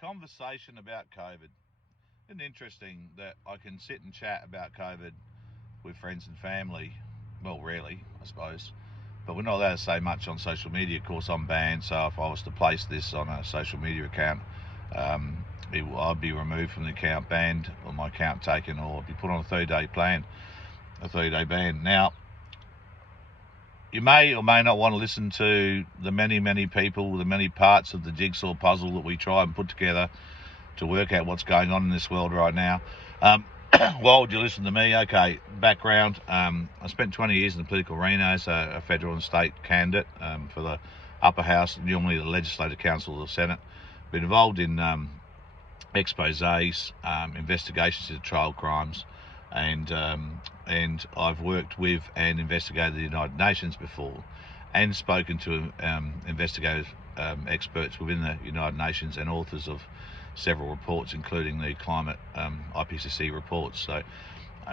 conversation about COVID. Isn't it interesting that I can sit and chat about COVID with friends and family? Well, rarely, I suppose. But we're not allowed to say much on social media. Of course, I'm banned, so if I was to place this on a social media account, I'd be removed from the account, banned, or my account taken, or be put on a 30-day plan, a 30-day ban. Now, you may or may not want to listen to the many people, the many parts of the jigsaw puzzle that we try and put together to work out what's going on in this world right now. Why would you listen to me? Okay, background. I spent 20 years in the political arena as a federal and state candidate for the upper house, normally the Legislative Council or the Senate. Been involved in exposés, investigations into trial crimes, and I've worked with and investigated the United Nations before, and spoken to investigative experts within the United Nations and authors of several reports, including the climate IPCC reports. So,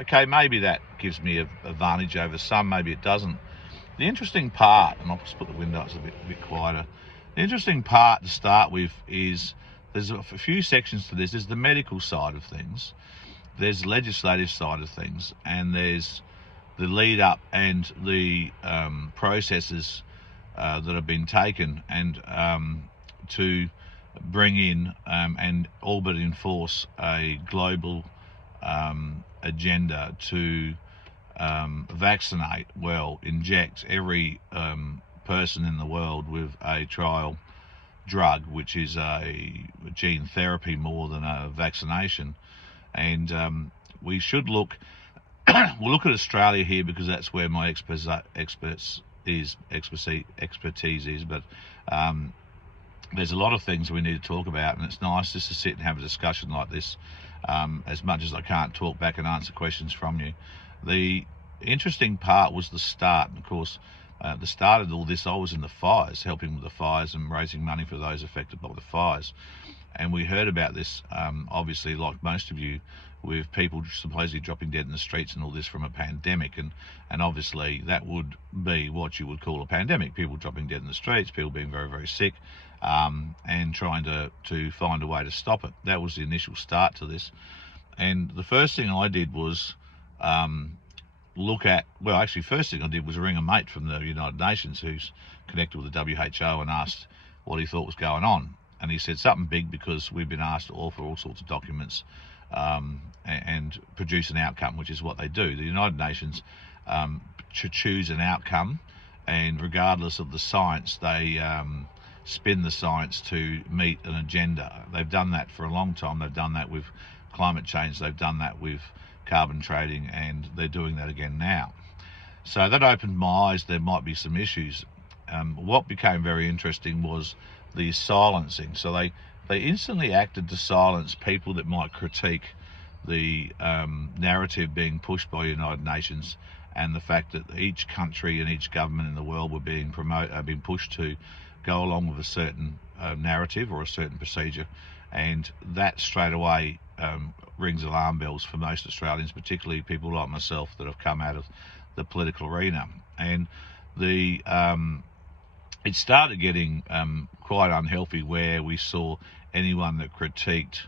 okay, maybe that gives me an advantage over some, maybe it doesn't. The interesting part, and I'll just put the window up so it's a bit quieter. The interesting part to start with is there's a few sections to this. There's the medical side of things, there's the legislative side of things, and there's the lead up and the processes that have been taken and to bring in and all but enforce a global agenda to vaccinate, inject every person in the world with a trial drug, which is a gene therapy more than a vaccination. And we should look we'll look at Australia here because that's where my expertise is, but there's a lot of things we need to talk about, and it's nice just to sit and have a discussion like this, as much as I can't talk back and answer questions from you. The interesting part was the start, and of course the start of all this, I was in the fires, helping with the fires and raising money for those affected by the fires. And we heard about this, obviously, like most of you, with people supposedly dropping dead in the streets and all this from a pandemic. And obviously that would be what you would call a pandemic, people dropping dead in the streets, people being very, very sick, and trying to find a way to stop it. That was the initial start to this. And the first thing I did was first thing I did was ring a mate from the United Nations who's connected with the WHO and asked what he thought was going on. And he said something big, because we've been asked to offer all sorts of documents and produce an outcome, which is what they do. The United Nations choose an outcome, and regardless of the science, they spin the science to meet an agenda. They've done that for a long time. They've done that with climate change. They've done that with carbon trading, and they're doing that again now. So that opened my eyes. There might be some issues. What became very interesting was the silencing. So they instantly acted to silence people that might critique the narrative being pushed by United Nations, and the fact that each country and each government in the world were being pushed to go along with a certain narrative or a certain procedure. And that straight away rings alarm bells for most Australians, particularly people like myself that have come out of the political arena. And it started getting quite unhealthy, where we saw anyone that critiqued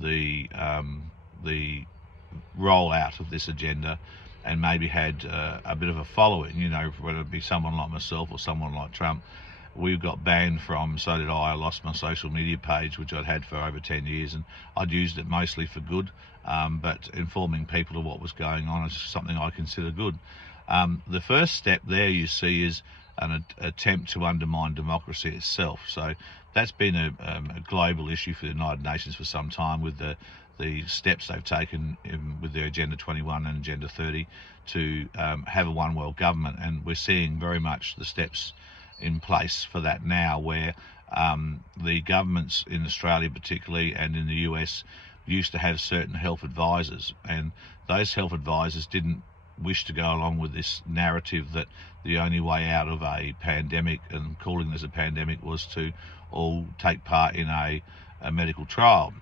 the rollout of this agenda and maybe had a bit of a following, whether it be someone like myself or someone like Trump, we got banned from. So did I. I lost my social media page, which I'd had for over 10 years, and I'd used it mostly for good, but informing people of what was going on is something I consider good. The first step there, you see, is an attempt to undermine democracy itself. So that's been a global issue for the United Nations for some time, with the steps they've taken with their Agenda 21 and Agenda 30 to have a one world government. And we're seeing very much the steps in place for that now, where the governments in Australia particularly and in the US used to have certain health advisors, and those health advisors didn't wish to go along with this narrative that the only way out of a pandemic, and calling this a pandemic, was to all take part in a medical trial.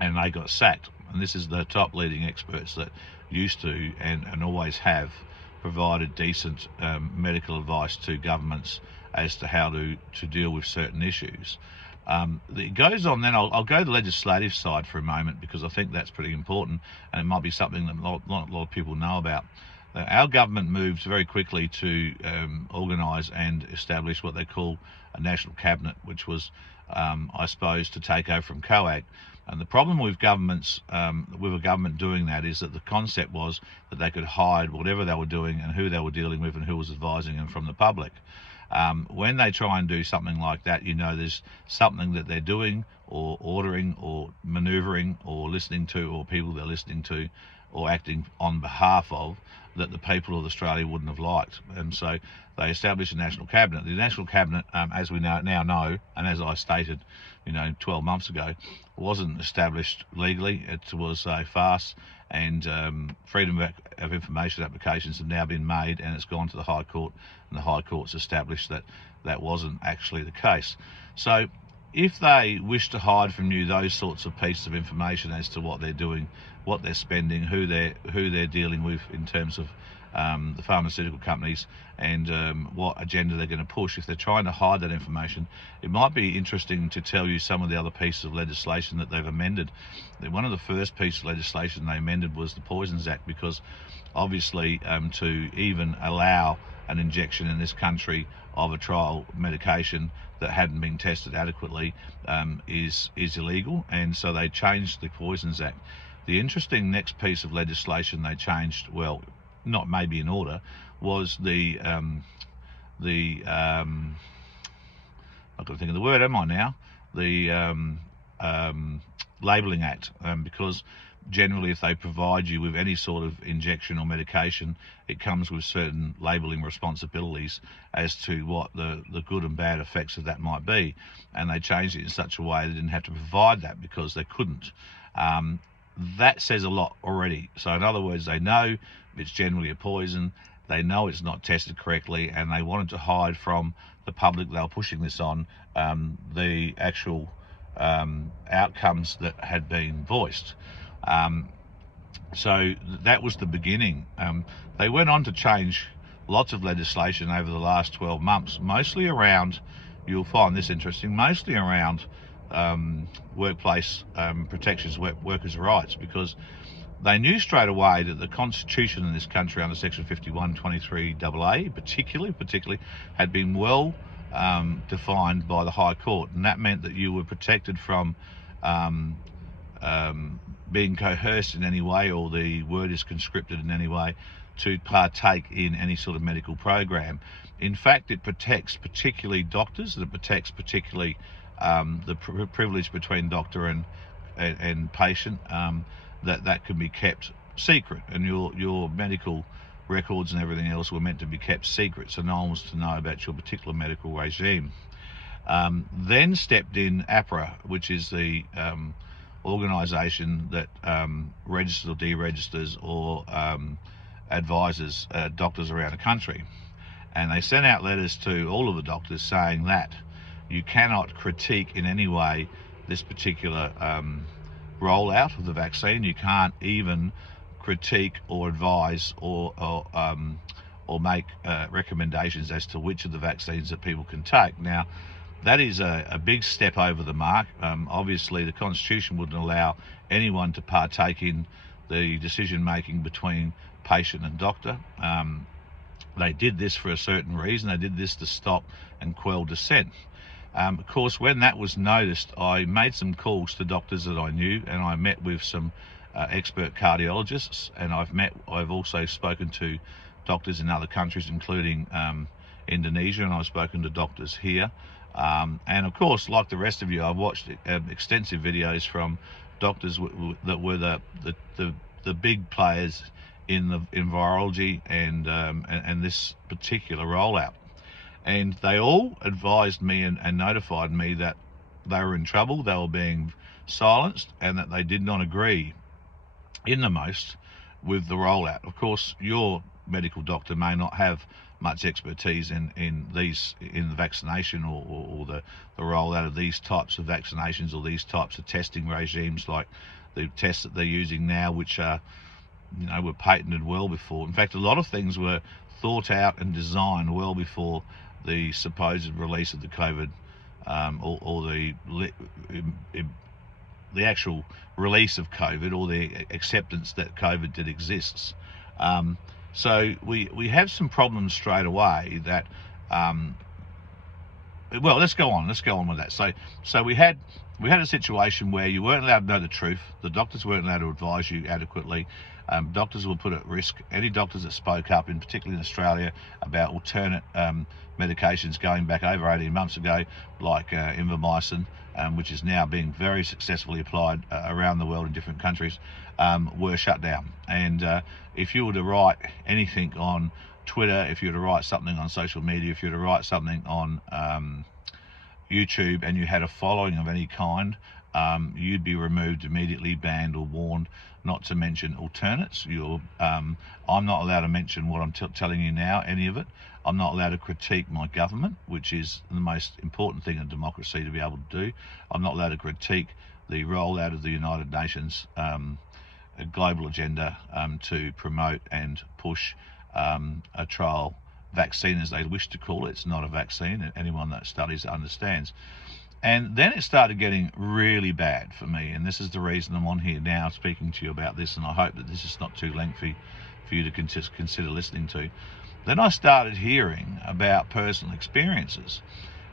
And they got sacked. And this is the top leading experts that used to and always have provided decent medical advice to governments as to how to deal with certain issues. It goes on then, I'll go to the legislative side for a moment, because I think that's pretty important, and it might be something that not a lot of people know about. Our government moved very quickly to organise and establish what they call a national cabinet, which was, I suppose, to take over from COAG. And the problem with governments, with a government doing that, is that the concept was that they could hide whatever they were doing and who they were dealing with and who was advising them from the public. When they try and do something like that, there's something that they're doing or ordering or manoeuvring or listening to, or people they're listening to or acting on behalf of, that the people of Australia wouldn't have liked. And so they established a national cabinet. The national cabinet, as we now know, and as I stated 12 months ago, wasn't established legally. It was a farce, and freedom of information applications have now been made, and it's gone to the High Court, and the High Court's established that that wasn't actually the case. So if they wish to hide from you those sorts of pieces of information as to what they're doing, what they're spending, who they're dealing with in terms of the pharmaceutical companies, and what agenda they're going to push, if they're trying to hide that information, it might be interesting to tell you some of the other pieces of legislation that they've amended. One of the first pieces of legislation they amended was the Poisons Act, because obviously to even allow an injection in this country of a trial medication that hadn't been tested adequately is illegal, and so they changed the Poisons Act. The interesting next piece of legislation they changed, well, not maybe in order, was the I'm not going to think of the word, am I now? The Labelling Act, because generally if they provide you with any sort of injection or medication, it comes with certain labelling responsibilities as to what the good and bad effects of that might be, and they changed it in such a way they didn't have to provide that because they couldn't. That says a lot already. So in other words, they know it's generally a poison, they know it's not tested correctly, and they wanted to hide from the public they were pushing this on the actual outcomes that had been voiced. So that was the beginning. They went on to change lots of legislation over the last 12 months, mostly around, you'll find this interesting, mostly around workplace protections, workers' rights, because they knew straight away that the Constitution in this country under Section 5123AA particularly had been well defined by the High Court, and that meant that you were protected from being coerced in any way, or the word is conscripted in any way, to partake in any sort of medical program. In fact, it protects particularly doctors, and it protects particularly the privilege between doctor and patient, that can be kept secret, and your medical records and everything else were meant to be kept secret, so no one was to know about your particular medical regime. Then stepped in APRA, which is the organisation that registers or deregisters or advises doctors around the country, and they sent out letters to all of the doctors saying that you cannot critique in any way this particular rollout of the vaccine. You can't even critique or advise or make recommendations as to which of the vaccines that people can take. Now, that is a big step over the mark. Obviously, the Constitution wouldn't allow anyone to partake in the decision making between patient and doctor. They did this for a certain reason. They did this to stop and quell dissent. Of course, when that was noticed, I made some calls to doctors that I knew, and I met with some expert cardiologists, and I've also spoken to doctors in other countries, including Indonesia, and I've spoken to doctors here. And of course, like the rest of you, I've watched extensive videos from doctors that were the big players in virology and this particular rollout. And they all advised me and notified me that they were in trouble, they were being silenced, and that they did not agree in the most with the rollout. Of course, your medical doctor may not have much expertise in the vaccination or the rollout of these types of vaccinations or these types of testing regimes, like the tests that they're using now, which are, were patented well before. In fact, a lot of things were thought out and designed well before the supposed release of the COVID or the actual release of COVID, or the acceptance that COVID did exists. So we have some problems straight away that, well, let's go on with that. So we had a situation where you weren't allowed to know the truth. The doctors weren't allowed to advise you adequately. Doctors were put at risk. Any doctors that spoke up, in particularly in Australia, about alternate medications going back over 18 months ago, like invermycin, which is now being very successfully applied around the world in different countries, were shut down. And if you were to write anything on Twitter, if you were to write something on social media, if you were to write something on YouTube, and you had a following of any kind, you'd be removed immediately, banned or warned. Not to mention alternates. I'm not allowed to mention what I'm telling you now, any of it. I'm not allowed to critique my government, which is the most important thing in democracy to be able to do. I'm not allowed to critique the rollout of the United Nations global agenda to promote and push a trial vaccine, as they wish to call it. It's not a vaccine. Anyone that studies it understands. And then it started getting really bad for me, and this is the reason I'm on here now speaking to you about this, and I hope that this is not too lengthy for you to consider listening to. Then I started hearing about personal experiences.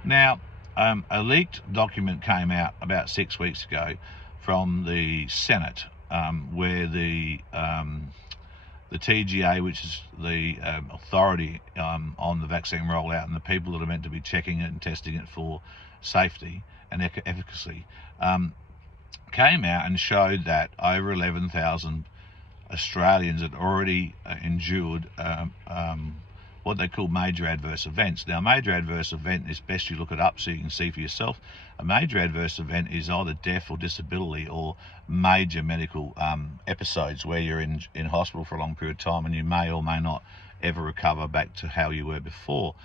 Now, a leaked document came out about 6 weeks ago from the Senate, where the TGA, which is the authority on the vaccine rollout, and the people that are meant to be checking it and testing it for safety and efficacy, came out and showed that over 11,000 Australians had already endured what they call major adverse events. Now, a major adverse event is best you look it up so you can see for yourself. A major adverse event is either death or disability, or major medical episodes where you're in hospital for a long period of time and you may or may not ever recover back to how you were before.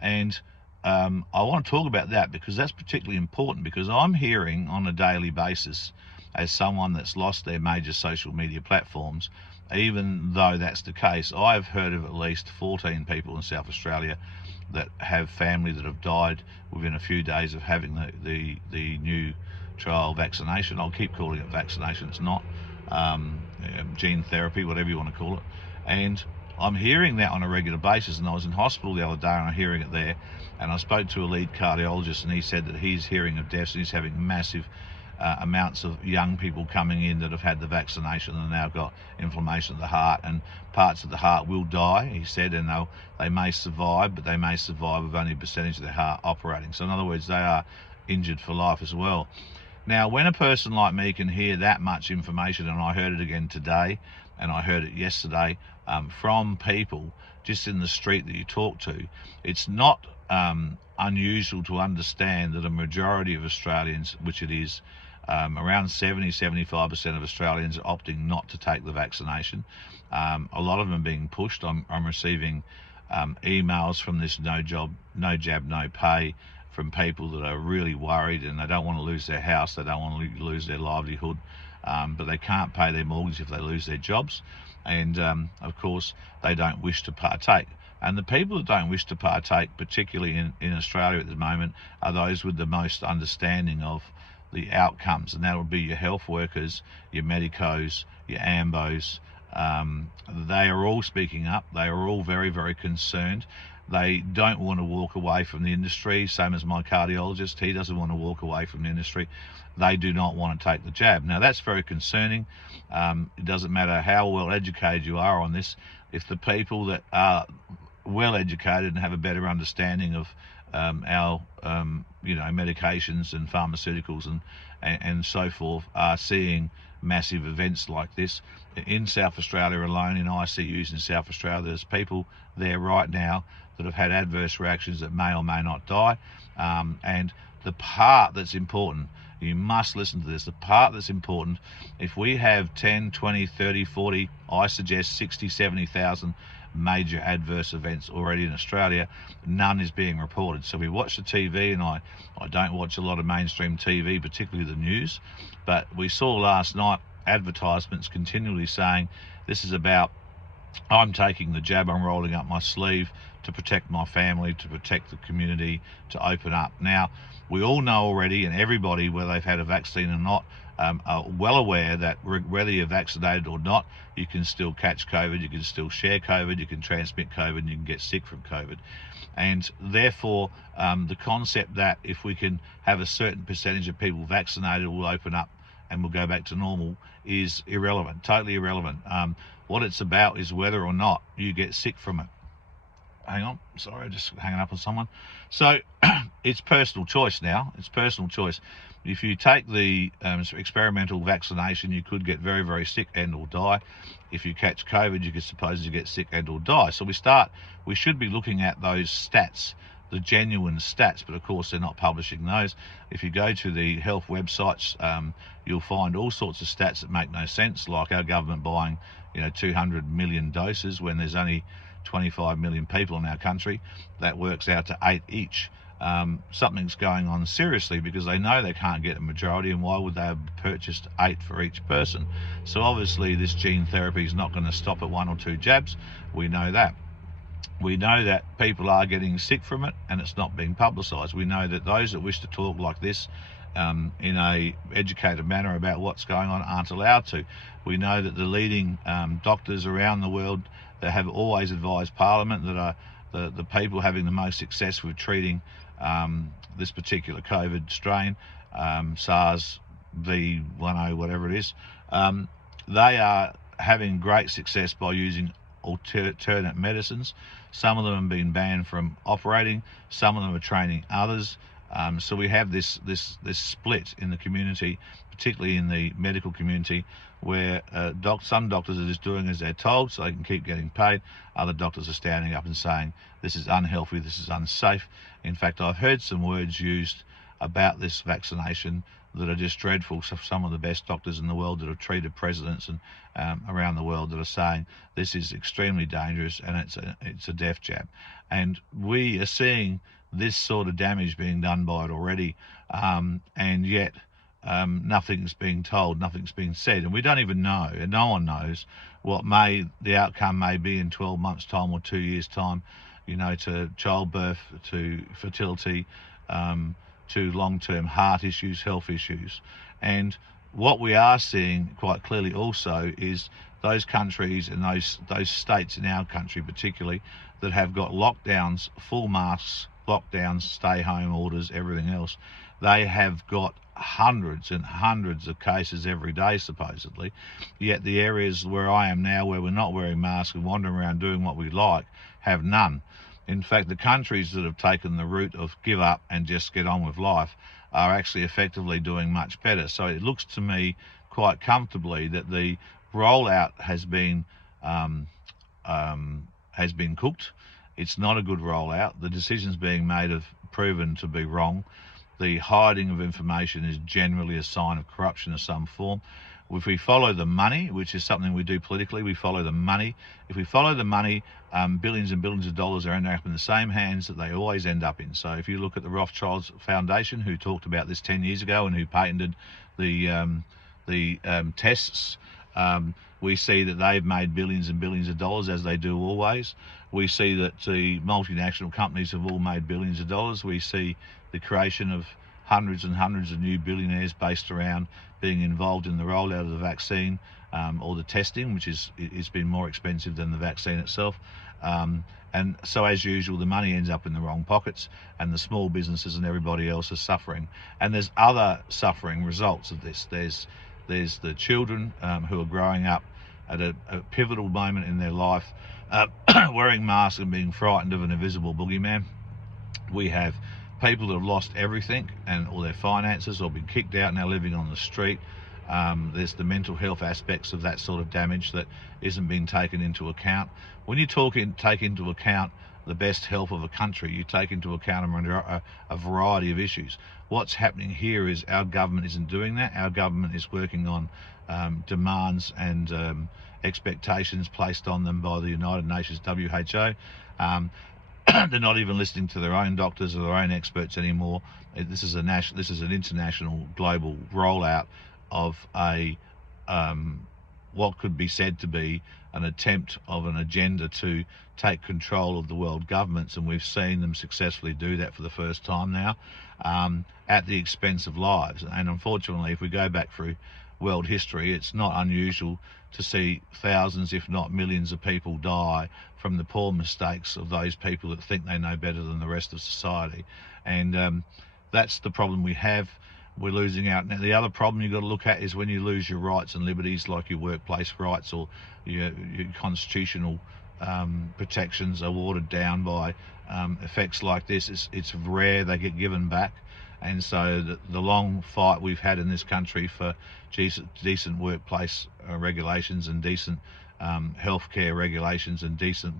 And I want to talk about that because that's particularly important, because I'm hearing on a daily basis, as someone that's lost their major social media platforms, even though that's the case, I've heard of at least 14 people in South Australia that have family that have died within a few days of having the new trial vaccination. I'll keep calling it vaccination. It's not gene therapy, whatever you want to call it. And I'm hearing that on a regular basis, and I was in hospital the other day and I'm hearing it there, and I spoke to a lead cardiologist and he said that he's hearing of deaths, and he's having massive amounts of young people coming in that have had the vaccination and now got inflammation of the heart, and parts of the heart will die, he said, and they may survive, but they may survive with only a percentage of their heart operating. So in other words, they are injured for life as well. Now, when a person like me can hear that much information, and I heard it again today and I heard it yesterday from people just in the street that you talk to, it's not unusual to understand that a majority of Australians, which it is, around 70-75% of Australians are opting not to take the vaccination. A lot of them are being pushed. I'm receiving emails from this no jab, no pay, from people that are really worried, and they don't want to lose their house, they don't want to lose their livelihood, but they can't pay their mortgage if they lose their jobs, and of course they don't wish to partake. And the people that don't wish to partake, particularly in Australia at the moment, are those with the most understanding of the outcomes, and that would be your health workers, your medicos, your ambos. They are all speaking up. They are all very, very concerned. They don't want to walk away from the industry, same as my cardiologist. He doesn't want to walk away from the industry. They do not want to take the jab. Now, that's very concerning. It doesn't matter how well educated you are on this. If the people that are well educated and have a better understanding of our medications and pharmaceuticals and so forth are seeing massive events like this in South Australia alone, in ICUs in South Australia, there's people there right now that have had adverse reactions that may or may not die. And the part that's important, you must listen to this, the part that's important, if we have 10, 20, 30, 40, I suggest 60, 70,000 major adverse events already in Australia, none is being reported. So we watch the TV, and I don't watch a lot of mainstream TV, particularly the news, but we saw last night advertisements continually saying this is about I'm taking the jab, I'm rolling up my sleeve to protect my family, to protect the community, to open up. Now, we all know already, and everybody, whether they've had a vaccine or not, are well aware that whether you're vaccinated or not, you can still catch COVID, you can still share COVID, you can transmit COVID, and you can get sick from COVID. And therefore, the concept that if we can have a certain percentage of people vaccinated, we'll open up and we'll go back to normal is irrelevant, totally irrelevant. What it's about is whether or not you get sick from it. Hang on, sorry, just hanging up on someone. So it's personal choice now. It's personal choice. If you take the experimental vaccination, you could get very, very sick and or die. If you catch COVID, you could suppose you get sick and or die. So we should be looking at those stats, the genuine stats, but of course they're not publishing those. If you go to the health websites, you'll find all sorts of stats that make no sense, like our government buying 200 million doses when there's only 25 million people in our country. That works out to 8 each. Something's going on seriously, because they know they can't get a majority, and why would they have purchased 8 for each person? So obviously this gene therapy is not going to stop at 1 or 2 jabs. We know that. We know that people are getting sick from it, and it's not being publicised. We know that those that wish to talk like this in a educated manner about what's going on aren't allowed to. We know that the leading doctors around the world that have always advised Parliament, that are the people having the most success with treating this particular COVID strain, SARS V10, whatever it is, they are having great success by using alternate medicines. Some of them have been banned from operating, some of them are training others. So we have this split in the community, particularly in the medical community, where some doctors are just doing as they're told so they can keep getting paid. Other doctors are standing up and saying this is unhealthy, this is unsafe. In fact, I've heard some words used about this vaccination that are just dreadful. So some of the best doctors in the world that have treated presidents and around the world that are saying this is extremely dangerous and it's a death jab. And we are seeing this sort of damage being done by it already, and yet nothing's being told, nothing's being said, and we don't even know, and no one knows what the outcome may be in 12 months' time or 2 years' time, to childbirth, to fertility, to long-term heart issues, health issues. And what we are seeing quite clearly also is those countries and those states in our country particularly that have got lockdowns, full masks, lockdowns, stay home orders, everything else, they have got hundreds and hundreds of cases every day supposedly. Yet the areas where I am now, where we're not wearing masks and wandering around doing what we like, have none. In fact, the countries that have taken the route of give up and just get on with life are actually effectively doing much better. So it looks to me quite comfortably that the rollout has been cooked. It's not a good rollout. The decisions being made have proven to be wrong. The hiding of information is generally a sign of corruption of some form. If we follow the money, which is something we do politically, we follow the money. If we follow the money, billions and billions of dollars are ending up in the same hands that they always end up in. So if you look at the Rothschilds Foundation, who talked about this 10 years ago and who patented the tests, we see that they've made billions and billions of dollars, as they do always. We see that the multinational companies have all made billions of dollars. We see the creation of hundreds and hundreds of new billionaires based around being involved in the rollout of the vaccine or the testing, which it's been more expensive than the vaccine itself. And so, as usual, the money ends up in the wrong pockets, and the small businesses and everybody else are suffering. And there's other suffering results of this. There's the children who are growing up at a pivotal moment in their life, wearing masks and being frightened of an invisible boogeyman. We have people that have lost everything and all their finances or been kicked out, now living on the street. There's the mental health aspects of that sort of damage that isn't being taken into account. When you take into account the best health of a country, you take into account a variety of issues. What's happening here is our government isn't doing that. Our government is working on demands and expectations placed on them by the United Nations, WHO. They're not even listening to their own doctors or their own experts anymore. This is an international, global rollout of a what could be said to be an attempt of an agenda to take control of the world governments, and we've seen them successfully do that for the first time now, at the expense of lives. And unfortunately, if we go back through world history, it's not unusual to see thousands, if not millions, of people die from the poor mistakes of those people that think they know better than the rest of society. And that's the problem we have. We're losing out. Now, the other problem you've got to look at is when you lose your rights and liberties, like your workplace rights or your constitutional protections are watered down by effects like this. It's rare they get given back. And so the long fight we've had in this country for decent workplace regulations and decent healthcare regulations and decent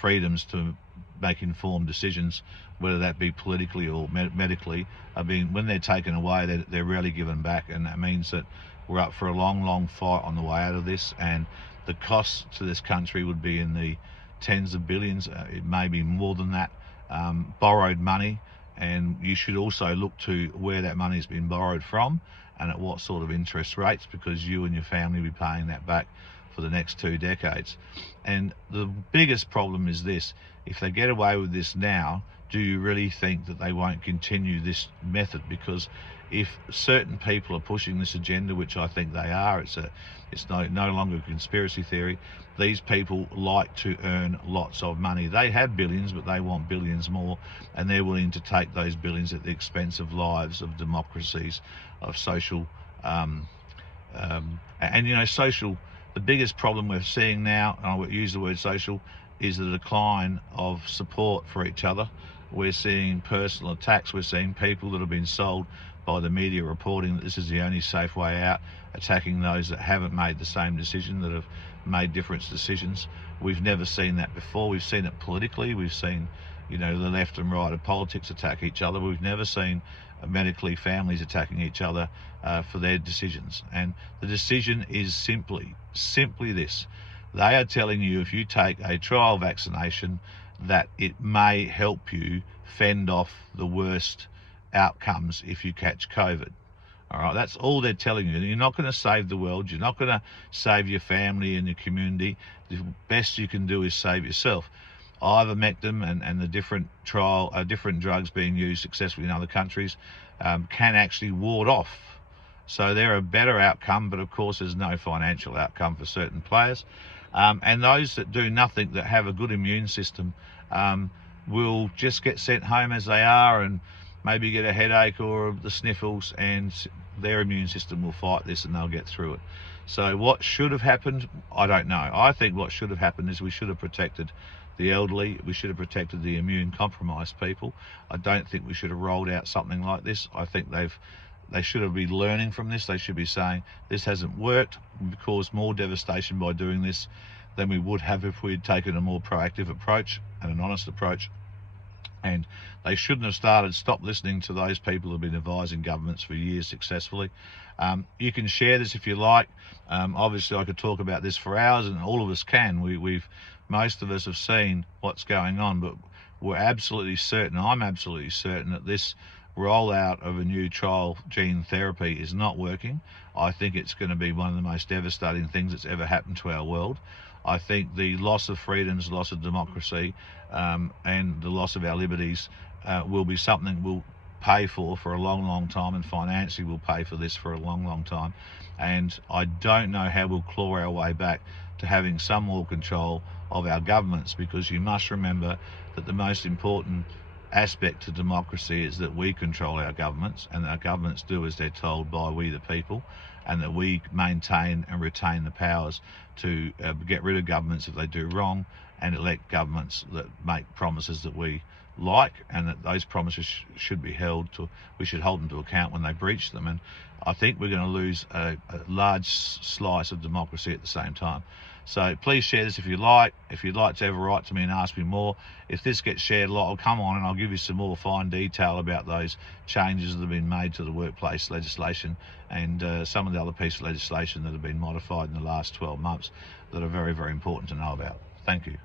freedoms to make informed decisions, whether that be politically or medically, when they're taken away, they're rarely given back. And that means that we're up for a long fight on the way out of this, and the costs to this country would be in the tens of billions, it may be more than that, borrowed money. And you should also look to where that money has been borrowed from and at what sort of interest rates, because you and your family will be paying that back for the next 2 decades. And the biggest problem is this: if they get away with this now, do you really think that they won't continue this method? Because if certain people are pushing this agenda, which I think they are, it's no longer a conspiracy theory. These people like to earn lots of money. They have billions, but they want billions more, and they're willing to take those billions at the expense of lives, of democracies, of social social. The biggest problem we're seeing now, and I would use the word social, is the decline of support for each other. We're seeing personal attacks. We're seeing people that have been sold by the media reporting that this is the only safe way out, attacking those that haven't made the same decision, that have made different decisions. We've never seen that before. We've seen it politically. We've seen, the left and right of politics attack each other. We've never seen medically families attacking each other for their decisions. And the decision is simply this: they are telling you, if you take a trial vaccination, that it may help you fend off the worst outcomes if you catch COVID. All right, that's all they're telling you. You're not going to save the world. You're not going to save your family and your community. The best you can do is save yourself. Ivermectin and the different drugs being used successfully in other countries can actually ward off. So they're a better outcome, but of course there's no financial outcome for certain players. And those that do nothing, that have a good immune system, will just get sent home as they are and maybe get a headache or the sniffles, and their immune system will fight this and they'll get through it. So what should have happened, I don't know. I think what should have happened is we should have protected the elderly. We should have protected the immune compromised people. I don't think we should have rolled out something like this. I think they should have been learning from this. They should be saying, this hasn't worked. We've caused more devastation by doing this than we would have if we had taken a more proactive approach and an honest approach. And they shouldn't have stopped listening to those people who have been advising governments for years successfully. You can share this if you like. Obviously I could talk about this for hours, and all of us can. Most of us have seen what's going on, but we're absolutely certain, I'm absolutely certain, that this rollout of a new trial gene therapy is not working. I think it's going to be one of the most devastating things that's ever happened to our world. I think the loss of freedoms, loss of democracy, and the loss of our liberties will be something we'll pay for a long time, and financially we'll pay for this for a long time. And I don't know how we'll claw our way back to having some more control of our governments, because you must remember that the most important aspect to democracy is that we control our governments, and our governments do as they're told by we the people, and that we maintain and retain the powers to get rid of governments if they do wrong, and elect governments that make promises that we like, and that those promises should be held to. We should hold them to account when they breach them. And I think we're going to lose a large slice of democracy at the same time. So please share this if you like. If you'd like to ever write to me and ask me more, if this gets shared a lot, I'll come on and I'll give you some more fine detail about those changes that have been made to the workplace legislation, and some of the other pieces of legislation that have been modified in the last 12 months that are very important to know about. Thank you.